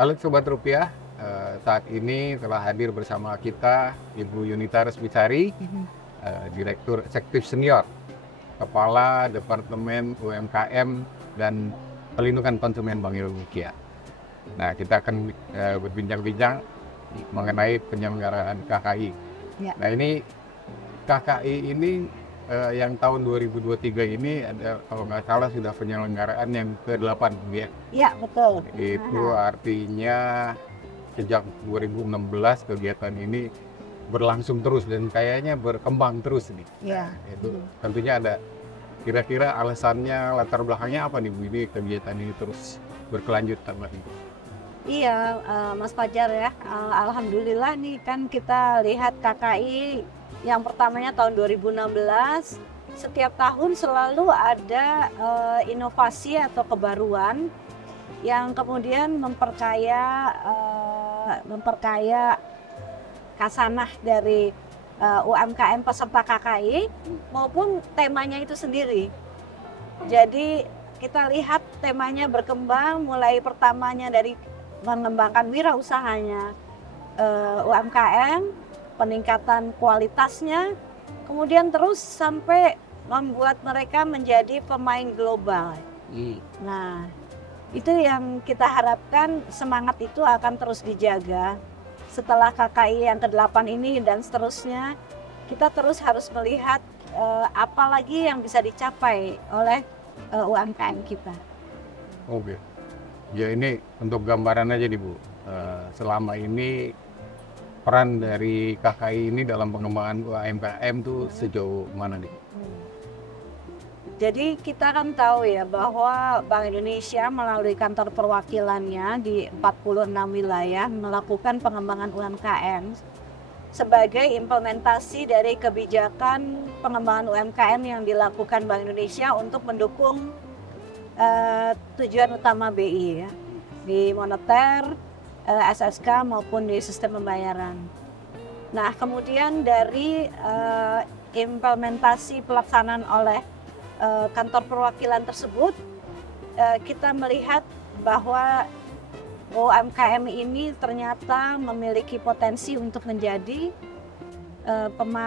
Halo Sobat Rupiah, saat ini telah hadir bersama kita Ibu Yunita Resbisari, Direktur Eksekutif Senior, Kepala Departemen UMKM dan Pelindungan Konsumen Bank Indonesia. Nah, kita akan berbincang-bincang mengenai penyelenggaraan KKI. Ya. Nah, ini KKI ini yang tahun 2023 ini ada, kalau nggak salah sudah penyelenggaraan yang ke-8, ya. Iya, betul. Itu artinya sejak 2016 kegiatan ini berlangsung terus dan kayaknya berkembang terus nih. Iya. Itu tentunya ada kira-kira alasannya, latar belakangnya apa nih Bu, ini kegiatan ini terus berkelanjutan Mbak? Iya, Mas Fajar ya. Alhamdulillah nih kan kita lihat KKI yang pertamanya tahun 2016. Setiap tahun selalu ada inovasi atau kebaruan yang kemudian memperkaya kasanah dari UMKM peserta KKI maupun temanya itu sendiri. Jadi kita lihat temanya berkembang, mulai pertamanya dari mengembangkan wirausahanya UMKM, peningkatan kualitasnya, kemudian terus sampai membuat mereka menjadi pemain global. Nah, itu yang kita harapkan, semangat itu akan terus dijaga. Setelah KKI yang ke-8 ini dan seterusnya, kita terus harus melihat apa lagi yang bisa dicapai oleh UMKM kita. Oke. Ya, ini untuk gambaran aja nih Bu, selama ini peran dari KKI ini dalam pengembangan UMKM tuh sejauh mana nih? Jadi kita kan tahu ya bahwa Bank Indonesia melalui kantor perwakilannya di 46 wilayah melakukan pengembangan UMKM sebagai implementasi dari kebijakan pengembangan UMKM yang dilakukan Bank Indonesia untuk mendukung tujuan utama BI ya, di moneter, SSK maupun di sistem pembayaran. Nah, kemudian dari implementasi pelaksanaan oleh kantor perwakilan tersebut, kita melihat bahwa UMKM ini ternyata memiliki potensi untuk menjadi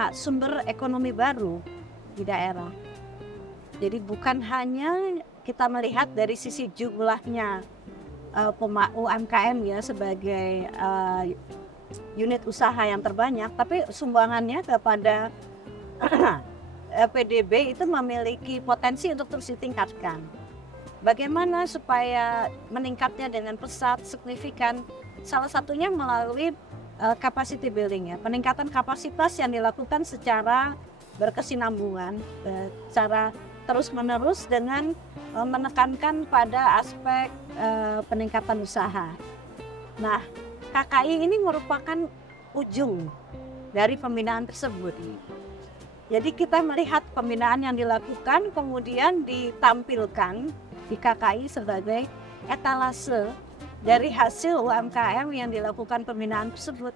sumber ekonomi baru di daerah. Jadi bukan hanya kita melihat dari sisi jumlahnya UMKM ya sebagai unit usaha yang terbanyak, tapi sumbangannya kepada PDB itu memiliki potensi untuk terus ditingkatkan. Bagaimana supaya meningkatnya dengan pesat, signifikan? Salah satunya melalui capacity building ya, peningkatan kapasitas yang dilakukan secara berkesinambungan, secara terus-menerus dengan menekankan pada aspek peningkatan usaha. Nah, KKI ini merupakan ujung dari pembinaan tersebut. Jadi kita melihat pembinaan yang dilakukan kemudian ditampilkan di KKI sebagai etalase dari hasil UMKM yang dilakukan pembinaan tersebut.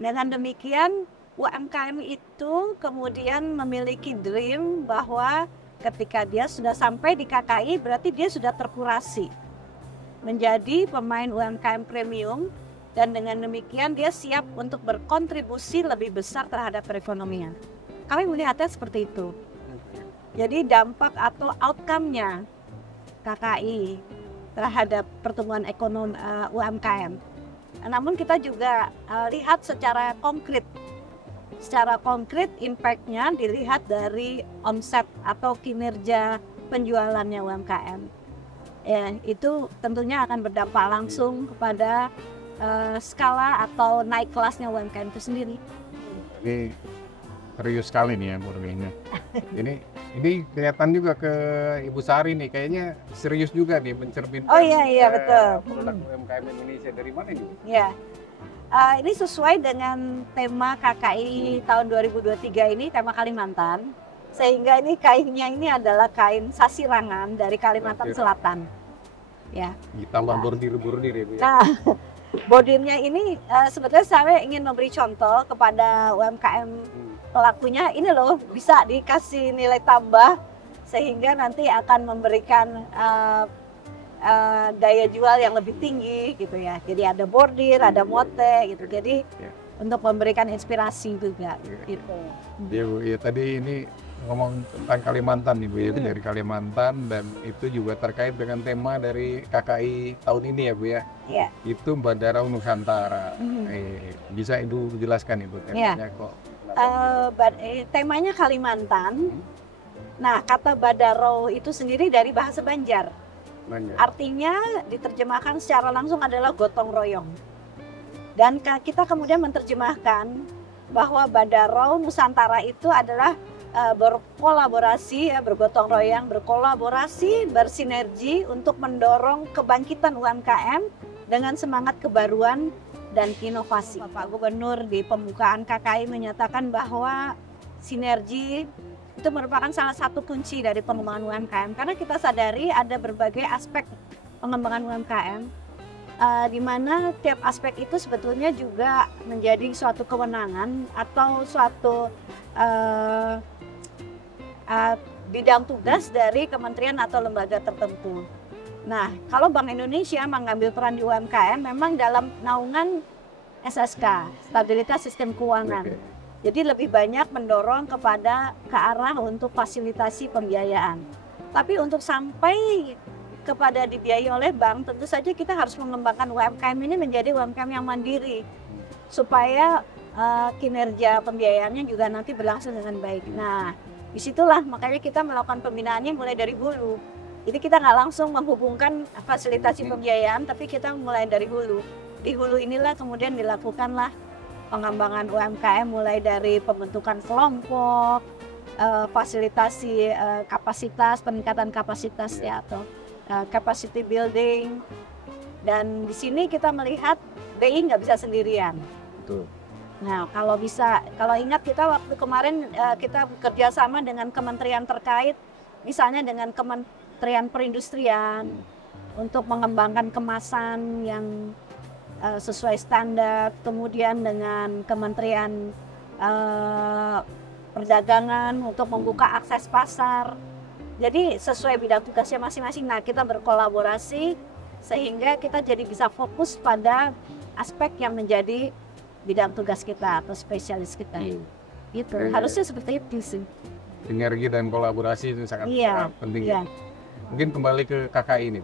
Dengan demikian UMKM itu kemudian memiliki dream bahwa ketika dia sudah sampai di KKI berarti dia sudah terkurasi menjadi pemain UMKM premium, dan dengan demikian dia siap untuk berkontribusi lebih besar terhadap perekonomian. Kami melihatnya seperti itu. Jadi dampak atau outcome-nya KKI terhadap pertumbuhan ekonomi UMKM. Namun kita juga lihat secara konkret. Secara konkret impact-nya dilihat dari omset atau kinerja penjualannya UMKM. Ya, itu tentunya akan berdampak langsung kepada skala atau naik kelasnya UMKM itu sendiri. Ini serius sekali nih ya Bu ini. Ini kelihatan juga ke Ibu Sari nih, kayaknya serius juga nih mencerminkan. Oh iya betul. Produk UMKM Indonesia dari mana ini? Ya. Ini sesuai dengan tema KKI tahun 2023 ini, tema Kalimantan. Sehingga ini kainnya ini adalah kain sasirangan dari Kalimantan Selatan. Ya. Ditambah bordir-bordir ya Bu. Nah, bordirnya ini sebetulnya saya ingin memberi contoh kepada UMKM pelakunya, ini loh bisa dikasih nilai tambah sehingga nanti akan memberikan daya jual yang lebih tinggi gitu ya. Jadi ada bordir, ada mote gitu. Jadi untuk memberikan inspirasi juga gitu. Ya Bu, ya tadi ini ngomong tentang Kalimantan nih Bu, itu dari Kalimantan dan itu juga terkait dengan tema dari KKI tahun ini ya Bu ya. Iya. Itu Badarau Nusantara. Bisa Ibu jelaskan Ibu temanya kok? Temanya Kalimantan. Nah, kata Badarau itu sendiri dari bahasa Banjar. Artinya diterjemahkan secara langsung adalah gotong royong. Dan kita kemudian menerjemahkan bahwa Badarau Nusantara itu adalah berkolaborasi, ya, bergotong royong, berkolaborasi, bersinergi untuk mendorong kebangkitan UMKM dengan semangat kebaruan dan inovasi. Pak Gubernur di pembukaan KKI menyatakan bahwa sinergi itu merupakan salah satu kunci dari pengembangan UMKM, karena kita sadari ada berbagai aspek pengembangan UMKM, di mana tiap aspek itu sebetulnya juga menjadi suatu kewenangan atau suatu bidang tugas dari kementerian atau lembaga tertentu. Nah, kalau Bank Indonesia mengambil peran di UMKM memang dalam naungan SSK, Stabilitas Sistem Keuangan. Jadi lebih banyak mendorong ke arah untuk fasilitasi pembiayaan. Tapi untuk sampai kepada dibiayai oleh bank, tentu saja kita harus mengembangkan UMKM ini menjadi UMKM yang mandiri, supaya kinerja pembiayaannya juga nanti berlangsung dengan baik. Nah, disitulah makanya kita melakukan pembinaannya mulai dari hulu. Jadi kita nggak langsung menghubungkan fasilitasi pembiayaan, tapi kita mulai dari hulu. Di hulu inilah kemudian dilakukanlah pengembangan UMKM mulai dari pembentukan kelompok, fasilitasi kapasitas, peningkatan kapasitas ya, atau capacity building. Dan di sini kita melihat BI nggak bisa sendirian. Betul. Nah, kalau ingat kita waktu kemarin kita bekerja sama dengan kementerian terkait, misalnya dengan Kementerian Perindustrian untuk mengembangkan kemasan yang sesuai standar, kemudian dengan Kementerian Perdagangan untuk membuka akses pasar. Jadi sesuai bidang tugasnya masing-masing. Nah, kita berkolaborasi sehingga kita jadi bisa fokus pada aspek yang menjadi bidang tugas kita atau spesialis kita. Gitu. Harusnya seperti itu sih. Sinergi dan kolaborasi itu sangat penting. Iya. Mungkin kembali ke KKI ini.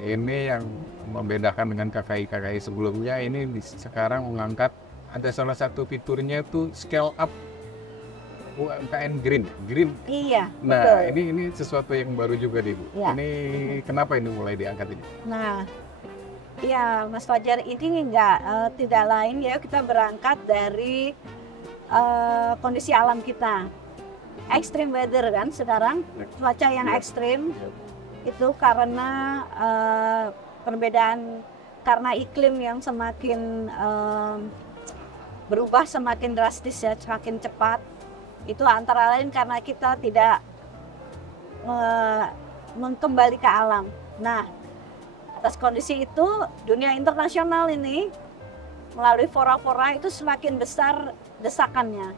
Ini yang membedakan dengan KKI sebelumnya, ini sekarang mengangkat ada salah satu fiturnya itu scale up UMKM green. Iya. Nah, betul. ini sesuatu yang baru juga nih Bu. Iya. Ini kenapa ini mulai diangkat ini? Nah, iya Mas Fajar, ini tidak lain ya, kita berangkat dari kondisi alam kita. Extreme weather kan sekarang, cuaca yang ekstrim itu karena perbedaan, karena iklim yang semakin berubah semakin drastis ya, semakin cepat. Itu antara lain karena kita tidak kembali ke alam. Nah, atas kondisi itu dunia internasional ini melalui fora-fora itu semakin besar desakannya.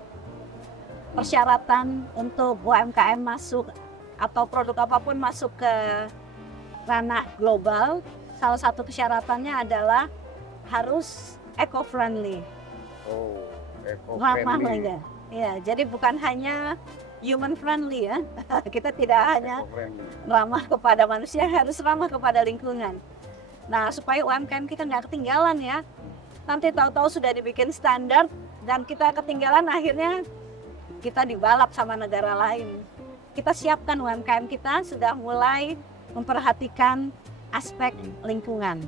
Persyaratan untuk UMKM masuk atau produk apapun masuk ke ranah global, salah satu persyaratannya adalah harus eco-friendly. Oh, Ramah. Ya, jadi bukan hanya human friendly ya. Kita tidak hanya ramah kepada manusia, harus ramah kepada lingkungan. Nah, supaya UMKM kita nggak ketinggalan ya. Nanti tahu-tahu sudah dibikin standar dan kita ketinggalan, akhirnya kita dibalap sama negara lain. Kita siapkan UMKM kita sudah mulai memperhatikan aspek lingkungan.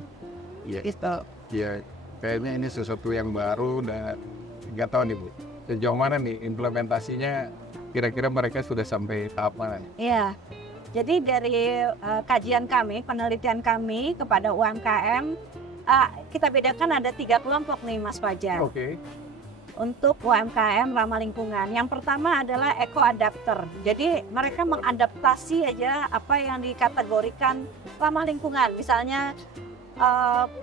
Iya. Gitu. Ya, kayaknya ini sesuatu yang baru dan nggak tahu nih Bu, sejauh mana nih implementasinya, kira-kira mereka sudah sampai tahap mana? Iya, jadi dari kajian kami, penelitian kami kepada UMKM, kita bedakan ada 3 kelompok nih Mas Fajar. Oke. Untuk UMKM ramah lingkungan. Yang pertama adalah eco-adapter. Jadi mereka mengadaptasi aja apa yang dikategorikan ramah lingkungan. Misalnya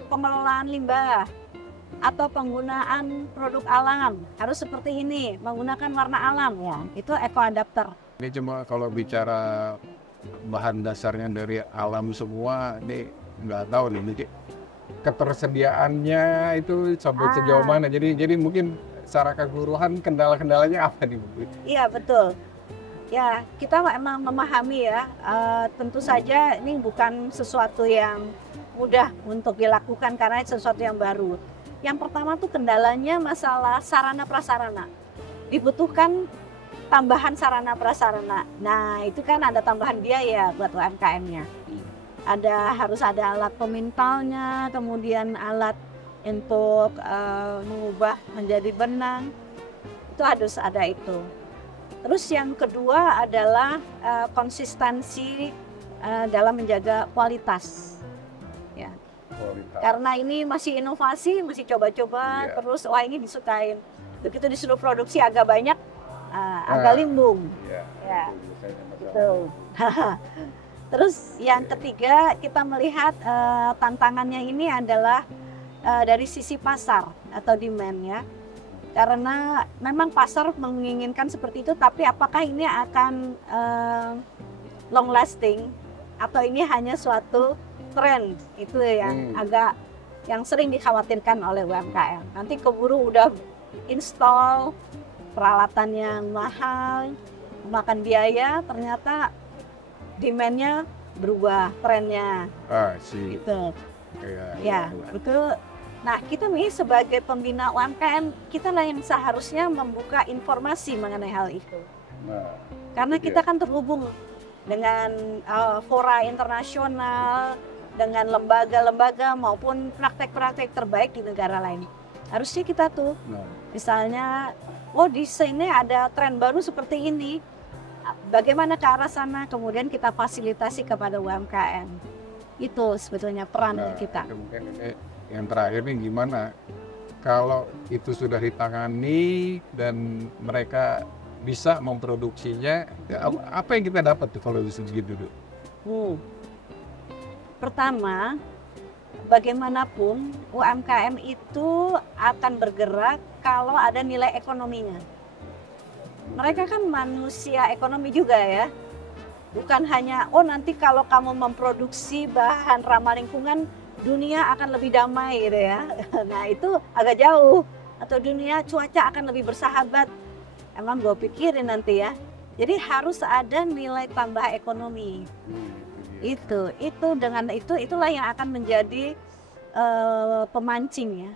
pengelolaan limbah atau penggunaan produk alam harus seperti ini, menggunakan warna alam ya. Itu eco-adapter. Ini cuma kalau bicara bahan dasarnya dari alam semua, ini nggak tahu nih ketersediaannya itu sampai sejauh mana. Jadi mungkin secara keseluruhan kendala-kendalanya apa nih Bu? Iya betul. Ya kita emang memahami ya. Tentu saja ini bukan sesuatu yang mudah untuk dilakukan karena sesuatu yang baru. Yang pertama tuh kendalanya masalah sarana prasarana. Dibutuhkan tambahan sarana prasarana. Nah itu kan ada tambahan biaya buat UMKM-nya. Harus ada alat pemintalnya, kemudian alat untuk mengubah menjadi benang. Itu harus ada itu. Terus yang kedua adalah konsistensi dalam menjaga kualitas. Ya. Karena ini masih inovasi, masih coba-coba, terus wah ini disukain. Begitu disuruh produksi agak banyak, agak limbung. Ya. Gitu. Terus yang ketiga kita melihat tantangannya ini adalah dari sisi pasar atau demand ya. Karena memang pasar menginginkan seperti itu, tapi apakah ini akan long lasting atau ini hanya suatu tren? Itu yang yang sering dikhawatirkan oleh UMKM. Nanti keburu udah install peralatan yang mahal, makan biaya, ternyata demand-nya berubah, trennya. Gitu. Ya, betul. Nah, kita nih sebagai pembina UMKM, kita lah yang seharusnya membuka informasi mengenai hal itu. Karena kita kan terhubung dengan fora internasional, dengan lembaga-lembaga maupun praktek-praktek terbaik di negara lain. Harusnya kita tuh, misalnya, di sini ada tren baru seperti ini. Bagaimana ke arah sana, kemudian kita fasilitasi kepada UMKM. Itu sebetulnya peran kita. Mungkin ini yang terakhir nih, gimana kalau itu sudah ditangani dan mereka bisa memproduksinya, apa yang kita dapat tuh kalau segitu dulu? Pertama, bagaimanapun UMKM itu akan bergerak kalau ada nilai ekonominya. Mereka kan manusia ekonomi juga ya. Bukan hanya, nanti kalau kamu memproduksi bahan ramah lingkungan, dunia akan lebih damai gitu ya. Nah itu agak jauh. Atau dunia cuaca akan lebih bersahabat. Emang gue pikirin nanti ya. Jadi harus ada nilai tambah ekonomi. Itulah yang akan menjadi pemancing ya.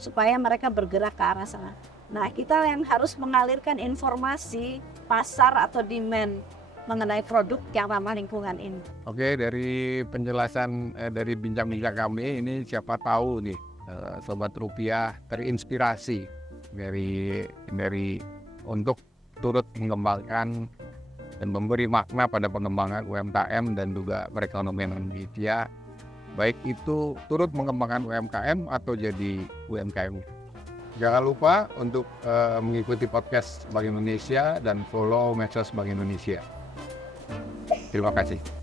Supaya mereka bergerak ke arah sana. Nah, kita yang harus mengalirkan informasi pasar atau demand mengenai produk yang ramah lingkungan ini. Oke, dari penjelasan dari bincang-bincang kami ini, siapa tahu nih Sobat Rupiah terinspirasi dari untuk turut mengembangkan dan memberi makna pada pengembangan UMKM dan juga perekonomian Indonesia, baik itu turut mengembangkan UMKM atau jadi UMKM. Jangan lupa untuk mengikuti podcast Bank Indonesia dan follow medsos Bank Indonesia. Terima kasih.